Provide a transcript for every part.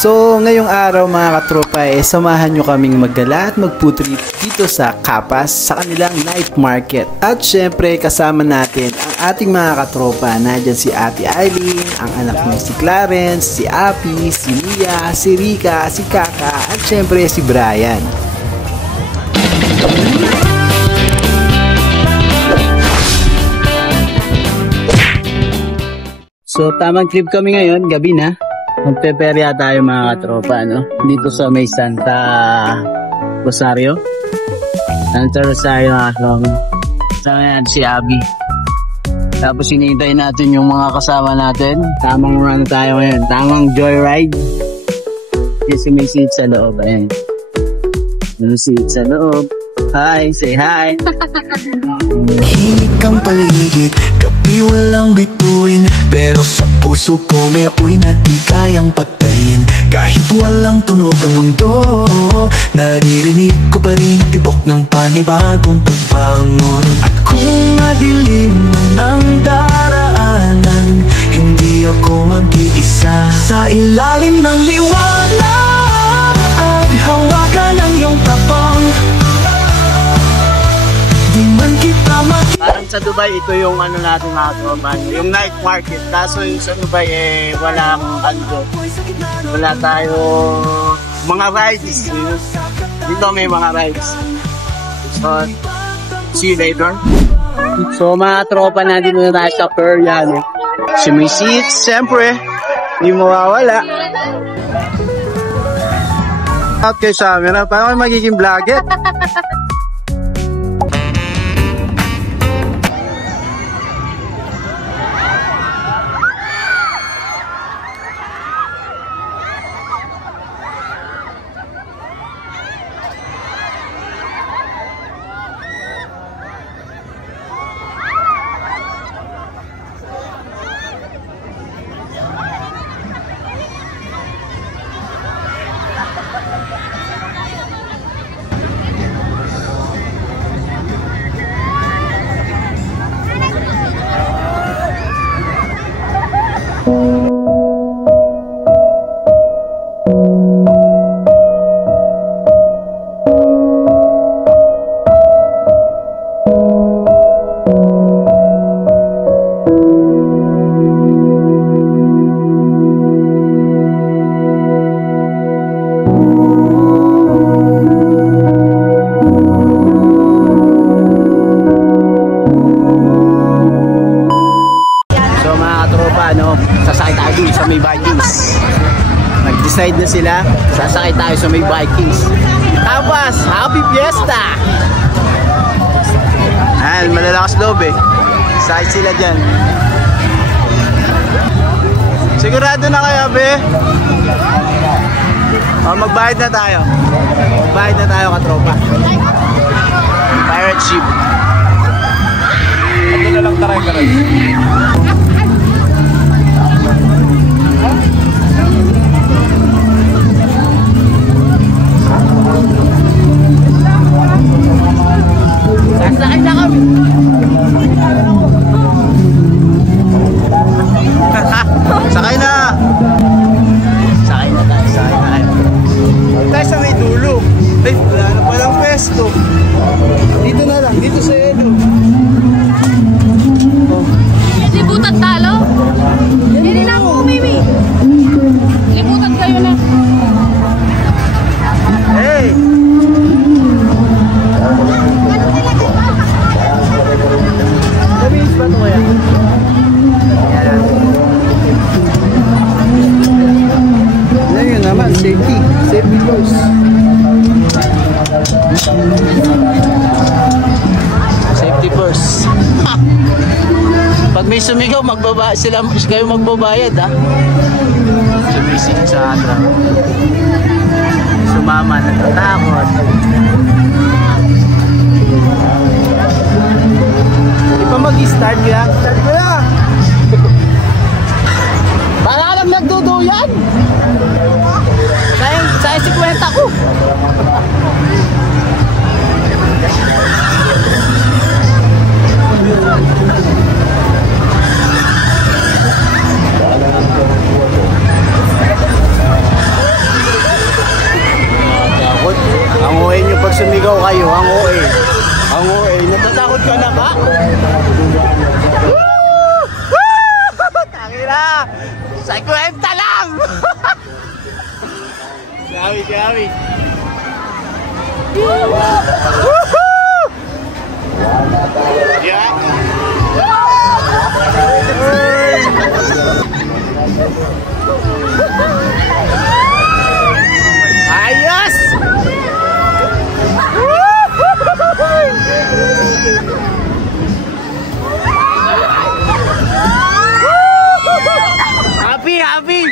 So, ngayong araw mga katropa, samahan nyo kaming maggala at mag-food-trip dito sa Capas sa kanilang night market. At syempre, kasama natin ang ating mga katropa. Nandyan si Ate Eileen, ang anak niya si Clarence, si Api, si Mia, si Rika, si Kaka, at syempre si Brian. So, tamang trip kami ngayon, gabi na. Magpeperya tayo mga katropa, no? Dito sa may Santa Rosario. Santa Rosario mga katropa. Saan si Abby. Tapos hinihintay natin yung mga kasama natin. Tamang run tayo ngayon. Tamang joyride. Kasi may seat sa loob. Ayan. May seat sa loob. Hi, say hi. Hihig ang paligid, gabi walang bituin, pero sa puso ko may apoy na di kayang patayin. Kahit walang tunog ang mundo, naririnig ko pa rin tibok ng panibagong pagbangon. At kung madilim ang daraanan, hindi ako mag-iisa. Sa ilalim ng liwanag, hawakan ang iyong tapang. Parang sa Dubai, ito yung ano natin mga katropa, yung night market. Kaso yung sa Dubai walang ano, wala tayo mga rides. Dito may mga rides. So, see you later. So mga tropa, natin na tayo sa Perya, no? Sumisit, siyempre, hindi mawawala. Out kayo sa amin, parang may magiging vlogger. Sasakay tayo dun sa may Vikings. Nag-decide na sila, sasakay tayo sa may Vikings. Tapos, happy fiesta! Ayan, malalakas loob sakay sila dyan. Sigurado na kayo, be? Magbayad na tayo. Magbayad na tayo, katropa. Pirate ship. Ito na lang taray-taray. Sakay na kami. Sakay na. Sakay na tayo. Sakay na tayo. Tayo sa may dulo. Ay, wala na palang pwesto. Dito na lang. Dito sa Edo. Libutan talo? Hindi na ako, Mimi. Libutan kayo na. Hey! Labis ba ito kaya? Yan yun naman, safety. Safety first. Safety first. Pag may sumigaw, kayo magbabayad, ha? Sumisig sa atra. Sumama, natatakot. Di pa mag-start kaya? Start ko na! Para lang nagduduyan! Sayang si kwenta ko! Naliligaw kayo, ang OA. Ang OA. Natatakot ka na ba? Tangina! Sa kwenta lang! Grabe. Yeah. Ayos! Happy!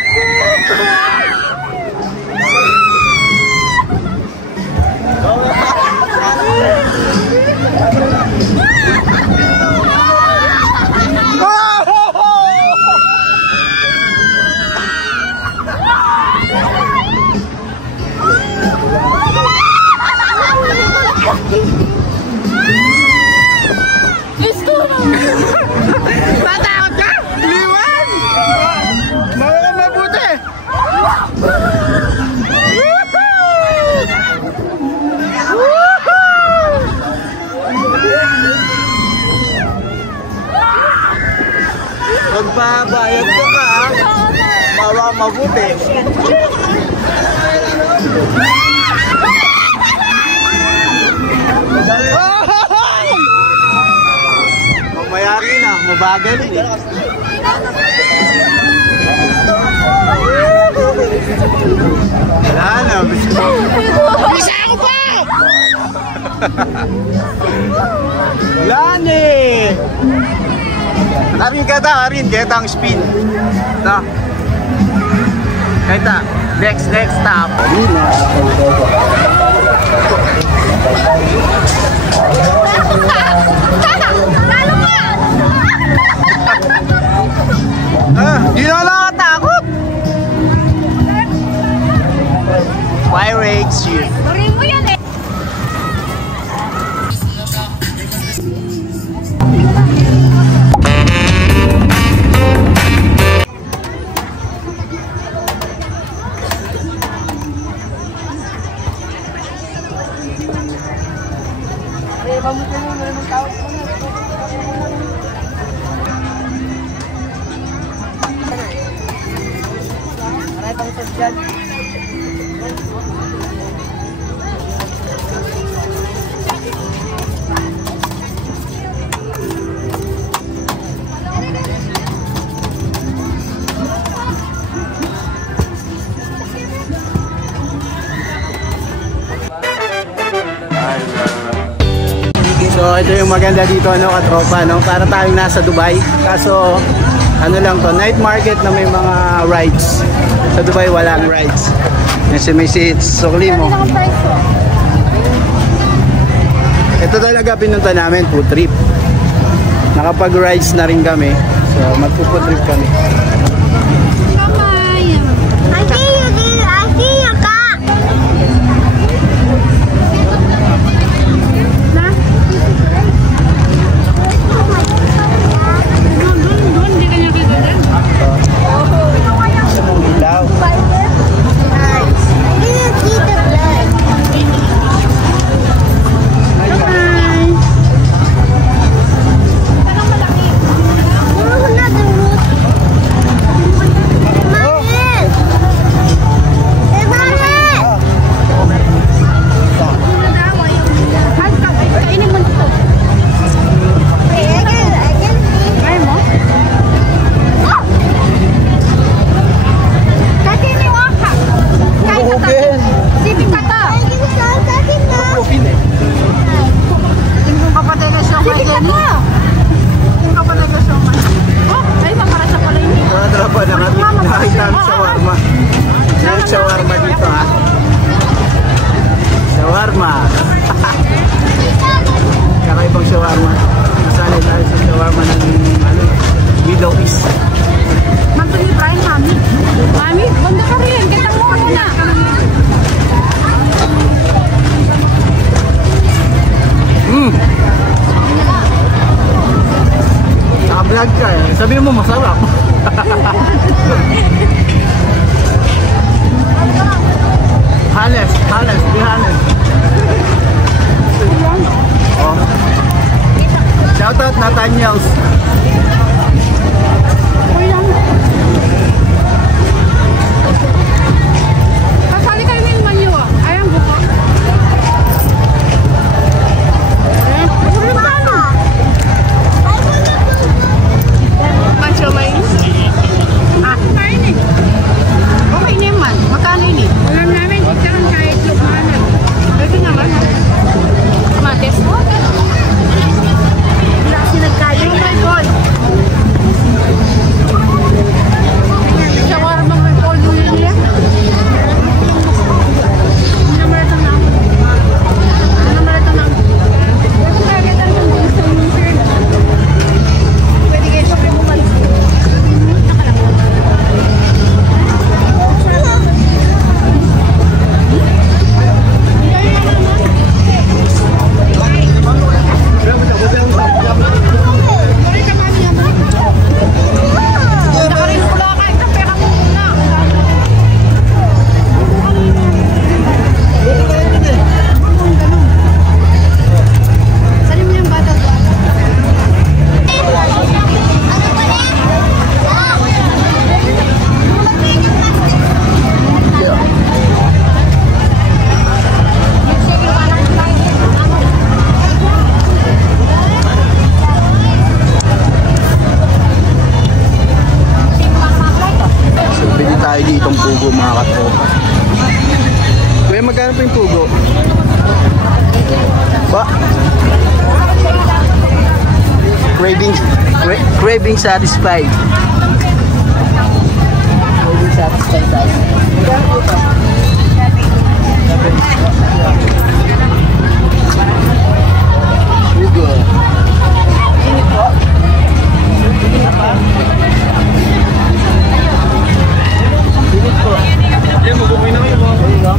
Tatakot ka? Liwan! Mawala mabuti! Magbabayad ka ha? Mawala mabuti. Mayari na, mabagal eh. Wala na, bisa ako pa! Wala na eh. Arin, kita ang spin. Ito. Kita, next stop. Di na nakatakot. Pirates yun. Turin mo yan eh. So ito yung maganda dito katropa, para tayong nasa Dubai. Kaso lang to, night market na may mga rides. Sa Dubai walang rides. Kasi may seats, sukli mo. Ito talaga pinunta namin, food trip. Nakapag rides na rin kami. So magpo-food trip kami. Shawarma dito ha. Shawarma. Kakaibang shawarma. Masanay tayo sa shawarma ng Middle East. Magpili Brian, mami. Mami, banda ka rin. Kita mo muna. Naka-vlog ka eh. Sabihin mo masarap. Hanes, be honest. Tanyos. Kasali kayo ng manyo ah. Ayan, buko. Mancho mais. Ah, kain eh. Okay naman. Magkano ini? Alam namin, ito ang kahit lukmanan. Ito naman. Kamatis. Wala kasi nagkaya. Oh my God. Shawarma may polvo yun nila. Ano naman ito na? Ano naman ito na? Ito kaya ito ng gusto mong sir. Pwede kayo siya pimuman. Tayo ditong pugo mga katropa. Kuya, magkano po yung pugo? Ba? Craving satisfied. Craving satisfied tayo. Magkano po ito? Pugo. Init po? Init pa? Init po. Yan, mag-uwi na kayo mga kayo.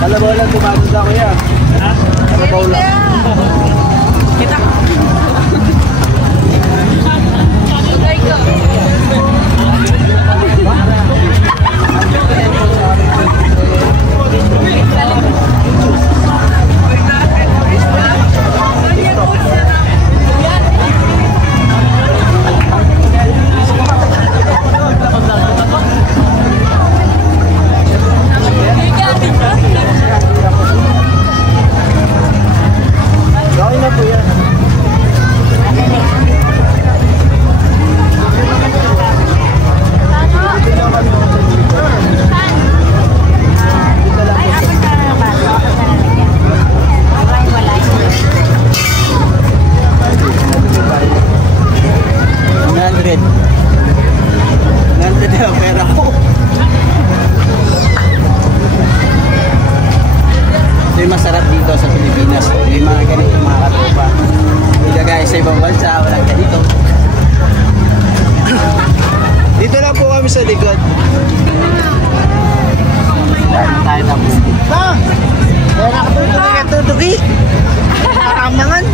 Kalabaw lang tumagod ako yan. Kalabaw lang. Kita. Masarap dito sa Pilipinas. May mga ganito mga katropa. Dito guys, sa ibang bansa, walang ganito. Dito lang po kami sa likod. Tayo na po. Kaya nakatutuki ka tutuki. Nakamangan.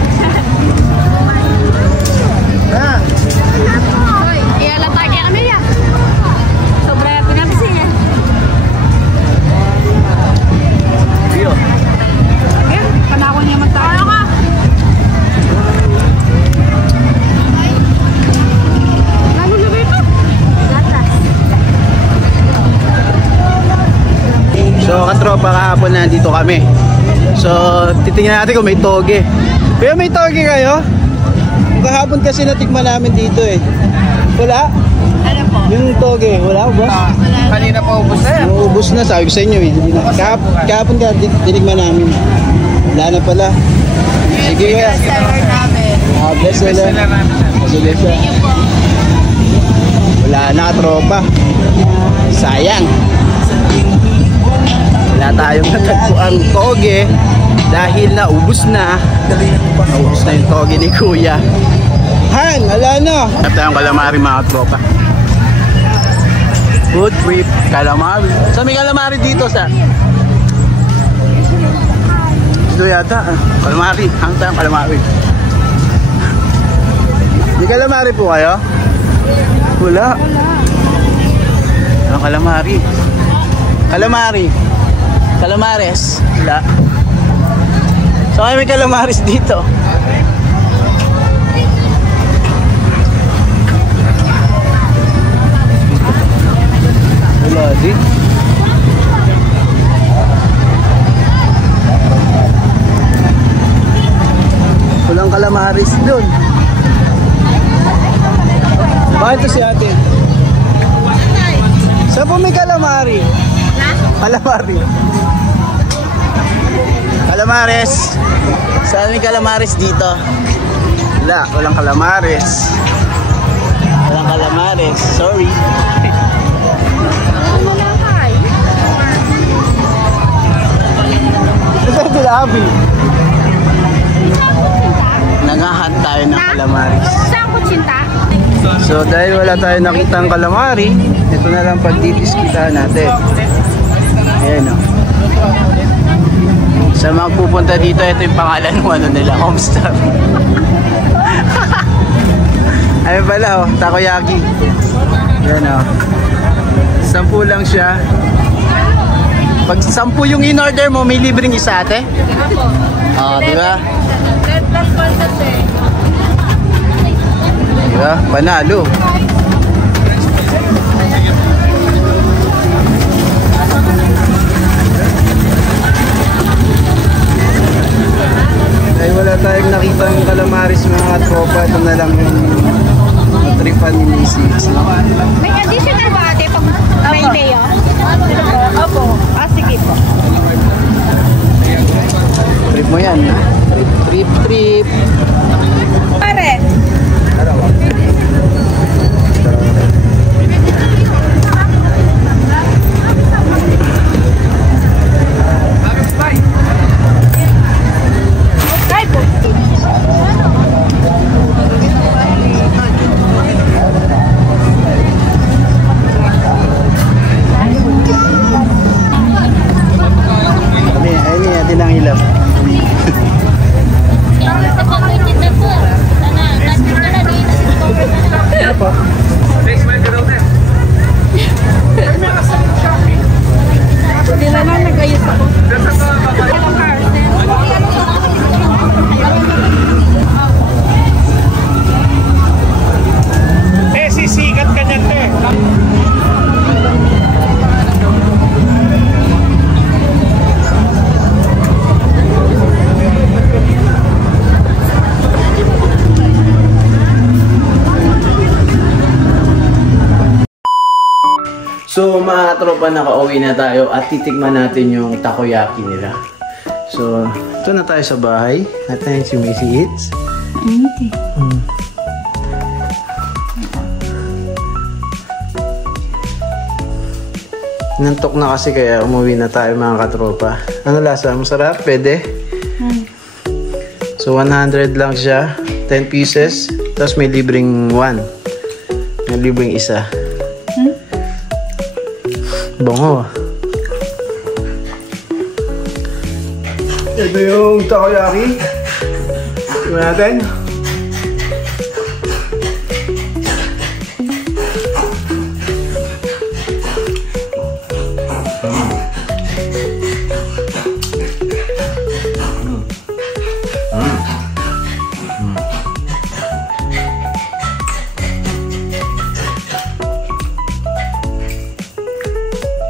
Iyalan tayo kaya kami ya. Sobra pinapisin yan. Iyo. Panako niya magtaka ka. Lalo na ba ito? Gatas. So katropa, kahapon nandito kami. So titingnan natin kung may toge. Kaya may toge kayo? Kahapon kasi natikman namin dito eh. Wala? Ano po? Yung toge, wala boss? Kanina pa ubos na yan. Ubus na, sabi ko sa inyo eh. Kahapon ka tinikman namin. Wala na pala. Sige kuya. Bless nila. Sige siya. Wala na tropa. Sayang. Wala tayong natagpuang toge dahil naubos na. Naubos na yung toge ni Kuya. Han, wala na. At tayong calamari mga tropa. Food trip, calamari. Sa may calamari dito sa? Dito yata. Calamari, hang tayong calamari. Di calamari po kayo? Wala. Ang calamari. Calamari. Calamares. Wala. So may calamares dito. Wala din. Walang calamares doon. Bakit ito si ate? Saan po may calamari? Calamari. Calamares. Saan may calamares dito? Wala, walang calamares. Walang calamares. Sorry. Ito ito labi. Naghahan tayo ng calamares. Saan ko cinta? So dahil wala tayong nakitang calamari, ito na lang pagtitiskita natin. Ayan o. Sa mga pupunta dito, ito yung pangalan ng ano nila, Homestar. Ayun pala o, takoyaki. Ayan o. 10 lang siya. Pag 10 yung in-order mo, may libreng isa ate? Oo, diba? Diba? Panalo. Dahil wala tayong nakitang calamaris mga tropa, ito na lang yung tripan ni Macy. May additional ba ate pag may mayo? Opo. Ah, sige po. Trip mo yan, ha? Trip. Pare. Ayun natin ang ilaw. Sila lang nag-ayos ako. Sisikat ka niyan te. So mga tropa, nakauwi na tayo at titikman natin yung takoyaki nila. So ito na tayo sa bahay. At tayo si Macy Eats. Nantok na kasi kaya umuwi na tayo mga katropa. Ano lasa? Masarap? Pwede? So 100 lang siya. 10 pieces. Tapos may libreng 1. May libreng isa. Bongo. Ito yung takoyaki. Tignan natin.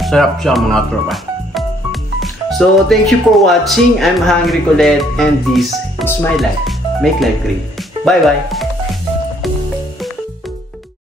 Sarap siya mga tropa. So, thank you for watching. I'm Hungry Colette and this is my life. Make life great. Bye-bye!